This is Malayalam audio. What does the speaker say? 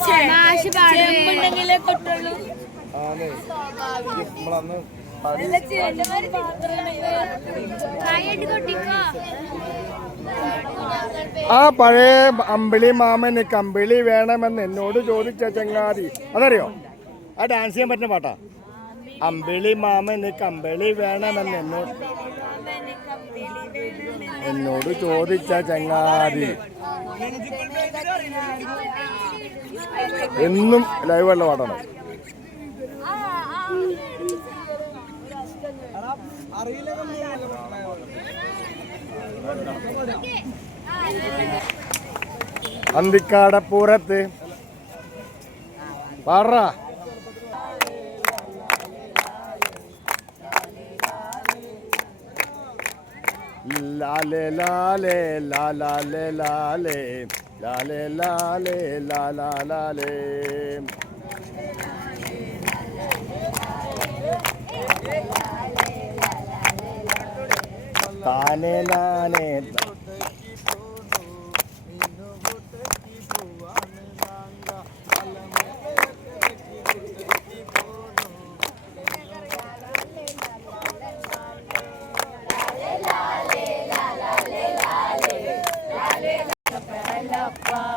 ചെമ്പുണ്ടെങ്കിലേ കൊട്ടുള്ളൂ. ആ പഴയ അമ്പിളി മാമന് കമ്പിളി വേണമെന്ന് എന്നോട് ചോദിച്ച ചങ്ങാതി. അതറിയോ? ആ ഡാൻസ് ചെയ്യാൻ പറ്റുന്ന പാട്ടാ. അമ്പിളി മാമന് കമ്പിളി വേണമെന്ന് എന്നോട് എന്നോട് ചോദിച്ച ചങ്ങാതി. എന്നും ലൈവ് ലൈവുള്ള പാടണം അന്തിക്കാടപ്പൂരത്ത്. പറ लाले लाले ला लाले लाले लाले लाले ला ला लाले ताने नाने up.